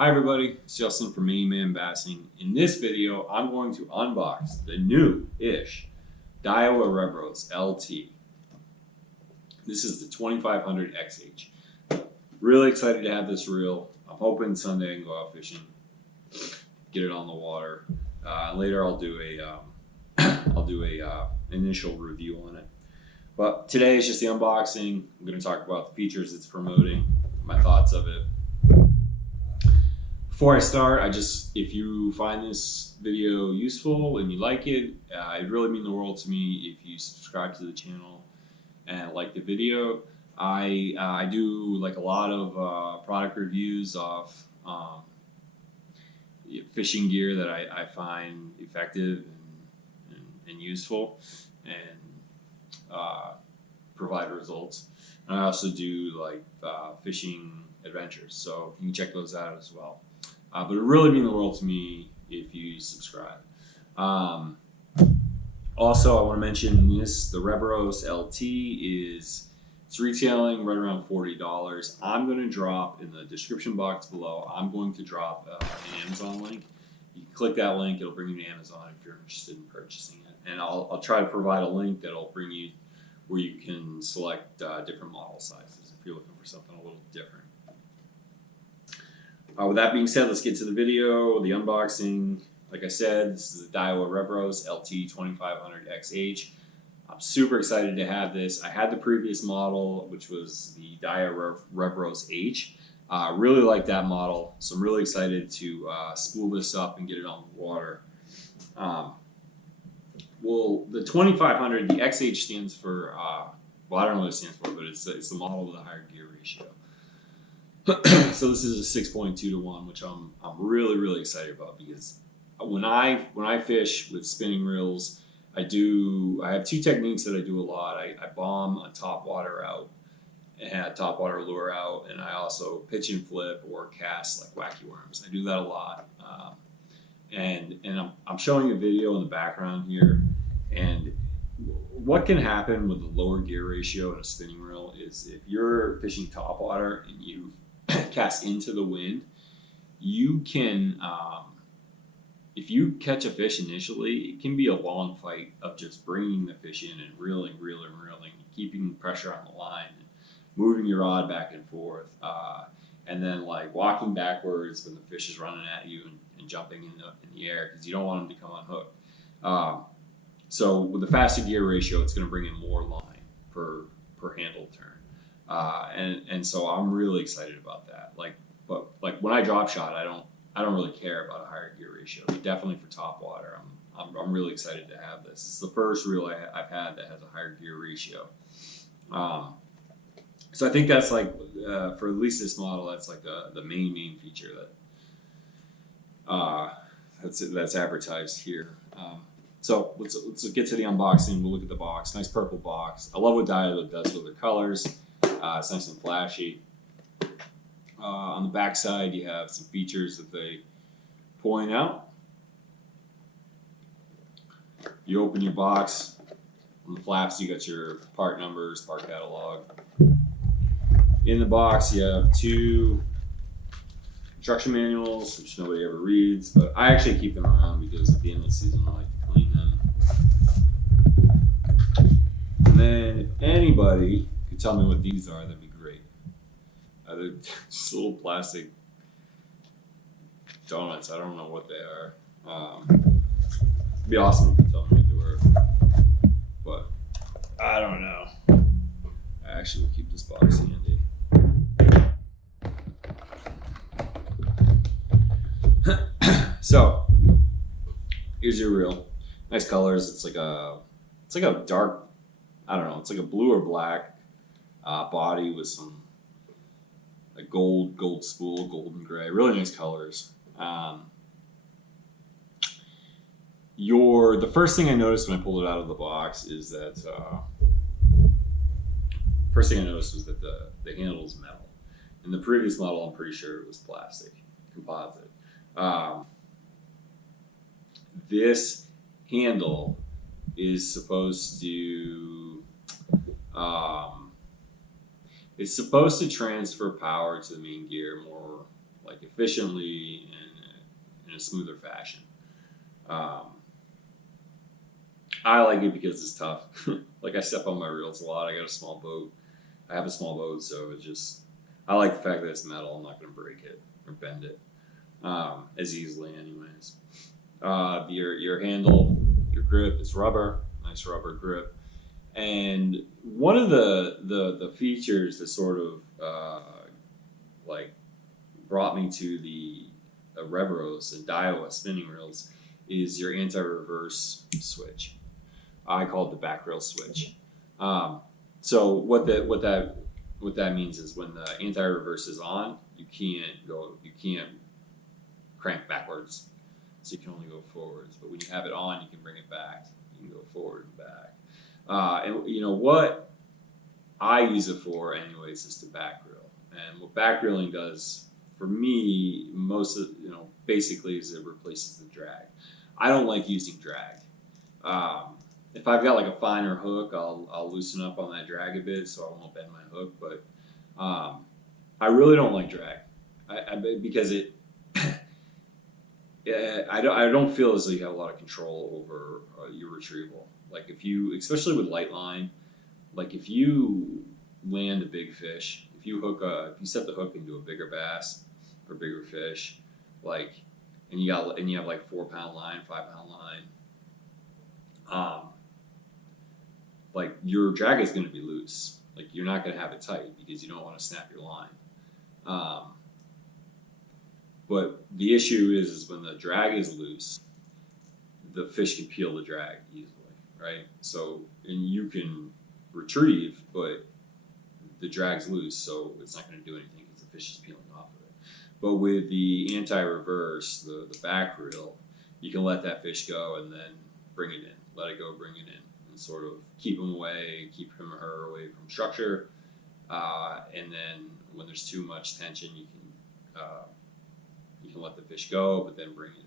Hi everybody, it's Justin from Mainman Bassing. In this video, I'm going to unbox the new-ish Daiwa Revros LT. This is the 2500 XH. Really excited to have this reel. I'm hoping Sunday I can go out fishing, get it on the water. Later I'll do a initial review on it. But today is just the unboxing. I'm going to talk about the features it's promoting, my thoughts of it. Before I start, if you find this video useful and you like it, it'd really mean the world to me if you subscribe to the channel and like the video. I do like a lot of product reviews of fishing gear that I find effective and useful and provide results. And I also do like fishing adventures, so you can check those out as well. But it really means the world to me if you subscribe. Also, I want to mention this: the Revros LT it's retailing right around $40. I'm going to drop in the description box below. I'm going to drop an Amazon link. You can click that link; it'll bring you to Amazon if you're interested in purchasing it. And I'll try to provide a link that'll bring you where you can select different model sizes if you're looking for something a little different. With that being said, let's get to the video, the unboxing. Like I said, this is the Daiwa Revros LT 2500 XH. I'm super excited to have this. I had the previous model, which was the Daiwa Revros H. Really like that model, so I'm really excited to spool this up and get it on the water. Well, the 2500, the XH stands for, well, I don't know what it stands for, but it's the model with a higher gear ratio. So this is a 6.2 to 1, which I'm really excited about, because when I fish with spinning reels, I have two techniques that I do a lot. I bomb a topwater out and a topwater lure out, and I also pitch and flip or cast like wacky worms. I do that a lot, and I'm showing a video in the background here. And what can happen with the lower gear ratio in a spinning reel is if you're fishing topwater and you cast into the wind, you can, if you catch a fish initially, it can be a long fight of just bringing the fish in and reeling, keeping pressure on the line, and moving your rod back and forth, and then like walking backwards when the fish is running at you and jumping in the air because you don't want them to come unhooked. So with the faster gear ratio, it's going to bring in more line per handle turn. And so I'm really excited about that. But when I drop shot, I don't really care about a higher gear ratio. Definitely for top water, I'm really excited to have this. It's the first reel I've had that has a higher gear ratio. So I think that's like for at least this model, that's like the main feature that's advertised here. So let's get to the unboxing. We'll look at the box. Nice purple box. I love what Daiwa does with their colors. It's nice and flashy. On the back side, you have some features that they point out. You open your box. On the flaps, you got your part numbers, part catalog. In the box, you have two instruction manuals, which nobody ever reads, but I actually keep them around because at the end of the season, I like to clean them. And then if anybody could tell me what these are, that'd be great. They're just little plastic donuts. I don't know what they are. It'd be awesome if you could tell me what they were, but I don't know. I actually will keep this box handy. So here's your reel. Nice colors. It's like a dark, I don't know, it's like a blue or black body with some like gold spool, golden gray. Really nice colors. The first thing I noticed when I pulled it out of the box is that first thing I noticed was that the handle is metal. In the previous model, I'm pretty sure it was plastic, composite. This handle is supposed to it's supposed to transfer power to the main gear more like efficiently and in a smoother fashion. I like it because it's tough. Like I step on my reels a lot. I got a small boat. I have a small boat, so it just, I like the fact that it's metal. I'm not going to break it or bend it as easily anyways. Your handle, your grip is rubber, nice rubber grip. And one of the features that sort of like brought me to the Revros and Daiwa spinning reels is your anti-reverse switch. I call it the back rail switch. So what that means is when the anti-reverse is on, you can't crank backwards, so you can only go forwards. But when you have it on, you can bring it back. You can go forward and back. And you know what I use it for, anyways, is to back reel. And what back reeling does for me, basically, is it replaces the drag. I don't like using drag. If I've got like a finer hook, I'll loosen up on that drag a bit so I won't bend my hook. But I really don't like drag because it. I don't feel as though you have a lot of control over your retrieval. Like if you, especially with light line, like if you land a big fish, if you set the hook into a bigger bass or bigger fish, like, and you have like 4 pound line, 5 pound line, like your drag is going to be loose. Like you're not going to have it tight because you don't want to snap your line. But the issue is when the drag is loose, the fish can peel the drag easily, right? So, and you can retrieve, but the drag's loose, so it's not going to do anything because the fish is peeling off of it. But with the anti-reverse, the back reel, you can let that fish go and then bring it in. Let it go, bring it in, and sort of keep him away, keep him or her away from structure. And then when there's too much tension, you can let the fish go, but then bring it in.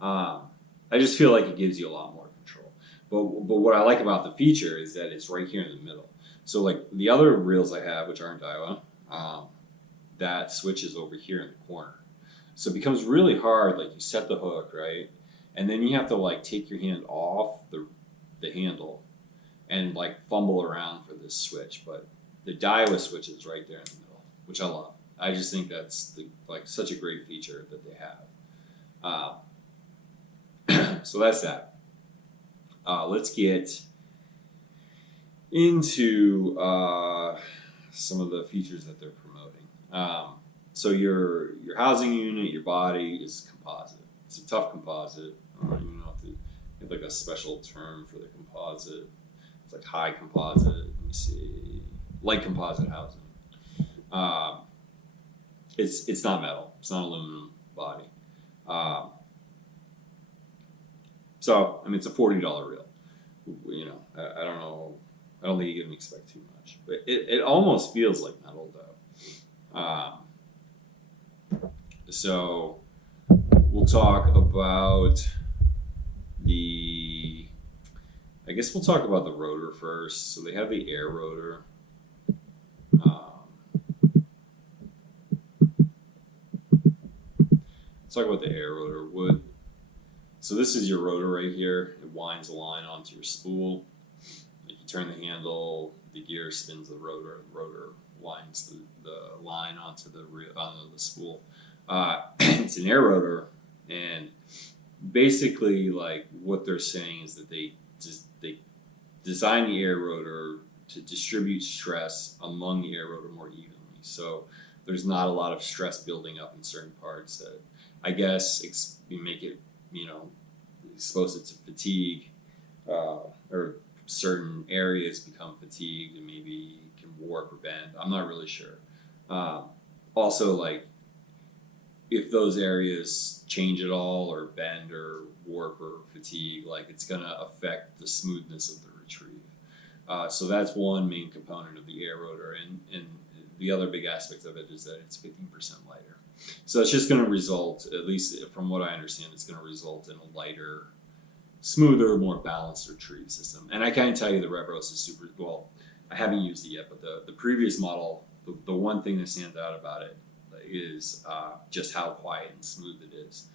I just feel like it gives you a lot more control. But what I like about the feature is that it's right here in the middle. So like the other reels I have, which aren't Daiwa, that switch is over here in the corner. So it becomes really hard. Like you set the hook, right? And then you have to like take your hand off the handle and like fumble around for this switch. But the Daiwa switch is right there in the middle, which I love. I just think that's such a great feature that they have. So that's that. Let's get into some of the features that they're promoting. So your housing unit, your body is composite. It's a tough composite. I don't even know if they have like a special term for the composite. It's like high composite. Let me see, light composite housing. It's not metal. It's not aluminum body. So I mean, it's a $40 reel. You know, I don't know. I don't think you can expect too much, but it almost feels like metal though. So we'll talk about I guess we'll talk about the rotor first. So they have the air rotor. Let's talk about the air rotor. So this is your rotor right here. It winds a line onto your spool. If you turn the handle, the gear spins the rotor. The rotor winds the line onto the spool. It's an air rotor, and basically, like what they're saying is that they design the air rotor to distribute stress among the air rotor more evenly. So there's not a lot of stress building up in certain parts that I guess you make it, expose it to fatigue, or certain areas become fatigued and maybe can warp or bend. I'm not really sure. Also, like if those areas change at all or bend or warp or fatigue, like it's gonna affect the smoothness of the retrieve. So that's one main component of the air rotor, and the other big aspect of it is that it's 15% lighter. So it's just going to result, at least from what I understand, it's going to result in a lighter, smoother, more balanced retrieve system. And I can't tell you the Revros is super, well, I haven't used it yet, but the previous model, the one thing that stands out about it is just how quiet and smooth it is.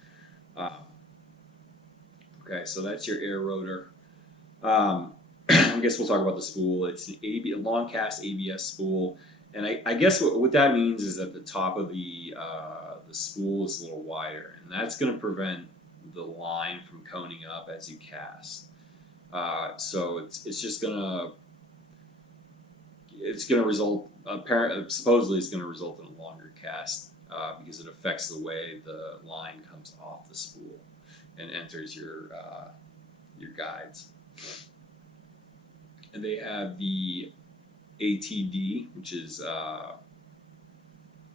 Okay, so that's your air rotor. I guess we'll talk about the spool. It's an a long cast ABS spool, and I guess what that means is that the top of the spool is a little wider, and that's going to prevent the line from coning up as you cast. So it's just gonna result supposedly it's going to result in a longer cast because it affects the way the line comes off the spool and enters your guides. And they have the ATD, which is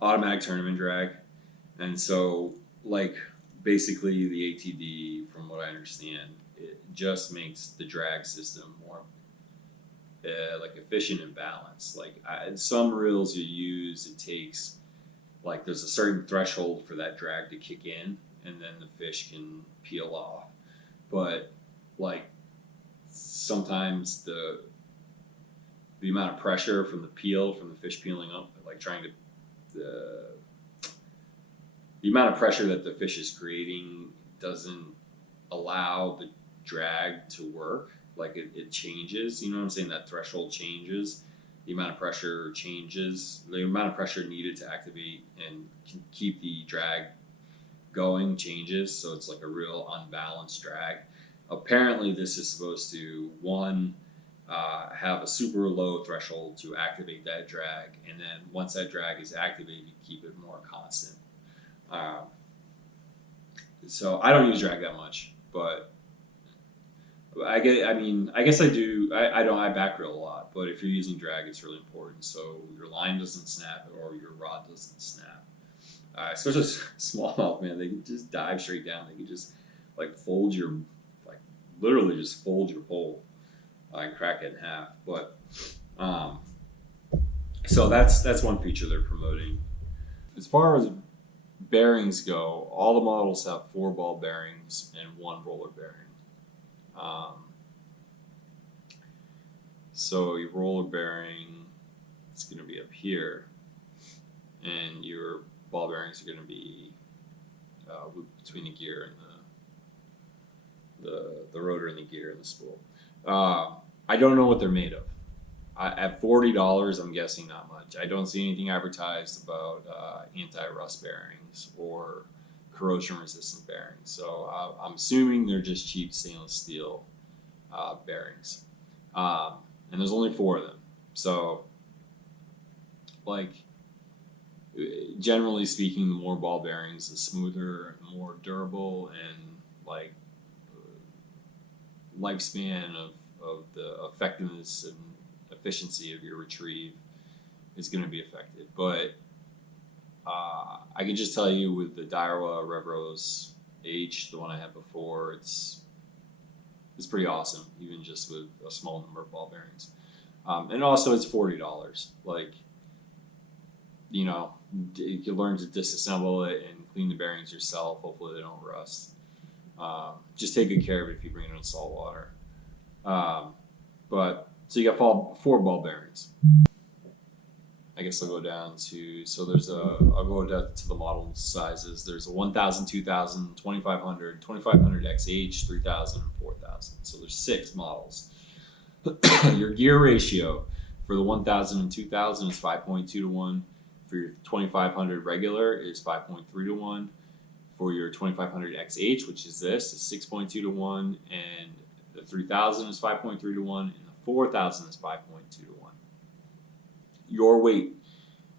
automatic tournament drag, and so like basically the ATD, from what I understand, it just makes the drag system more like efficient and balanced. Like some reels you use, it takes like there's a certain threshold for that drag to kick in, and then the fish can peel off. But like sometimes the amount of pressure from the fish peeling up, like trying to the amount of pressure that the fish is creating doesn't allow the drag to work. Like it changes, you know what I'm saying? That threshold changes, the amount of pressure changes, the amount of pressure needed to activate and keep the drag going changes. So it's like a real unbalanced drag. Apparently this is supposed to, have a super low threshold to activate that drag, and then once that drag is activated, you keep it more constant. So I don't use drag that much, but I guess I do. I back reel a lot, but if you're using drag, it's really important so your line doesn't snap or your rod doesn't snap. Especially smallmouth, man, they can just dive straight down. They can just literally just fold your pole and crack it in half. But so that's one feature they're promoting. As far as bearings go, all the models have 4 ball bearings and 1 roller bearing. So your roller bearing is going to be up here, and your ball bearings are going to be between the gear and the rotor and the gear and the spool. I don't know what they're made of. At $40, I'm guessing not much. I don't see anything advertised about anti-rust bearings or corrosion-resistant bearings. So I'm assuming they're just cheap stainless steel bearings. And there's only 4 of them. So, like, generally speaking, the more ball bearings, the smoother, more durable, and like lifespan of the effectiveness and efficiency of your retrieve is going to be affected. But I can just tell you with the Daiwa Revros H, the one I had before, it's pretty awesome, even just with a small number of ball bearings. And also it's $40. Like, you know, you can learn to disassemble it and clean the bearings yourself. Hopefully they don't rust. Just take good care of it if you bring it in salt water. But so you got 4 ball bearings. I guess I'll go down to, I'll go down to the model sizes. There's a 1000, 2000, 2500, 2500 XH, 3000, and 4000. So there's 6 models. Your gear ratio for the 1000 and 2000 is 5.2 to 1. For your 2500 regular is 5.3 to 1. For your 2500 XH, which is this, is 6.2 to 1. And the 3000 is 5.3 to 1. And the 4000 is 5.2 to 1. Your weight,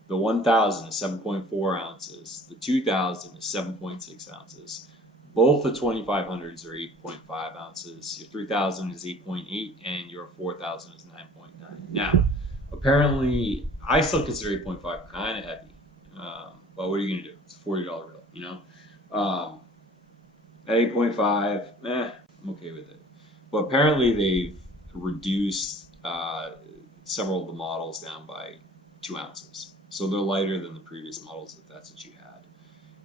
the 1000 is 7.4 ounces. The 2000 is 7.6 ounces. Both the 2500s are 8.5 ounces. Your 3000 is 8.8, and your 4000 is 9.9. Now, apparently, I still consider 8.5 kind of heavy. But what are you going to do? It's a $40 bill, you know? At 8.5, I'm okay with it. But apparently, they've reduced several of the models down by 2 ounces. So they're lighter than the previous models if that's what you had.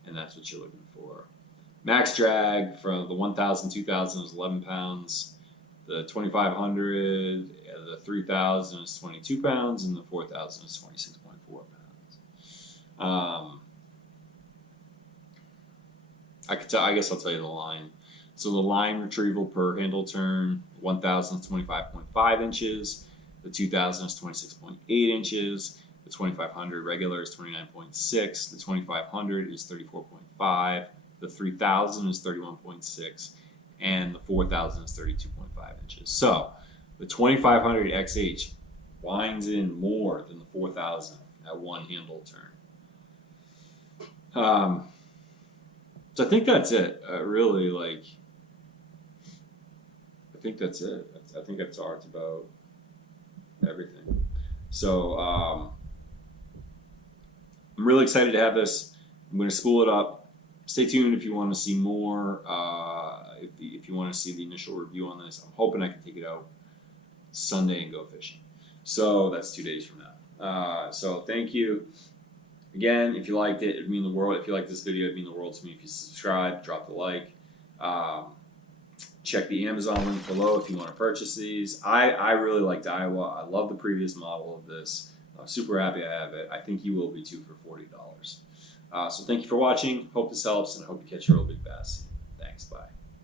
And that's what you're looking for. Max drag from the 1000, 2000 is 11 pounds. The 2500, the 3000 is 22 pounds, and the 4000 is 26.4 pounds. I guess I'll tell you the line. So the line retrieval per handle turn, 1000 is 25.5 inches. The 2000 is 26.8 inches. The 2500 regular is 29.6. The 2500 is 34.5. The 3000 is 31.6. And the 4000 is 32.5 inches. So the 2500 XH winds in more than the 4000 at one handle turn. So I think that's it. Really, like, I think that's it. I think I've talked about everything. So I'm really excited to have this. I'm going to spool it up. Stay tuned if you want to see more. If you want to see the initial review on this, I'm hoping I can take it out Sunday and go fishing. So that's 2 days from now. So thank you. Again, if you liked it, it'd mean the world. If you like this video, it'd mean the world to me. If you subscribe, drop the like. Check the Amazon link below if you want to purchase these. I really like Daiwa. I love the previous model of this. I'm super happy I have it. I think you will be too for $40. So thank you for watching. Hope this helps, and I hope you catch your real big bass. Thanks. Bye.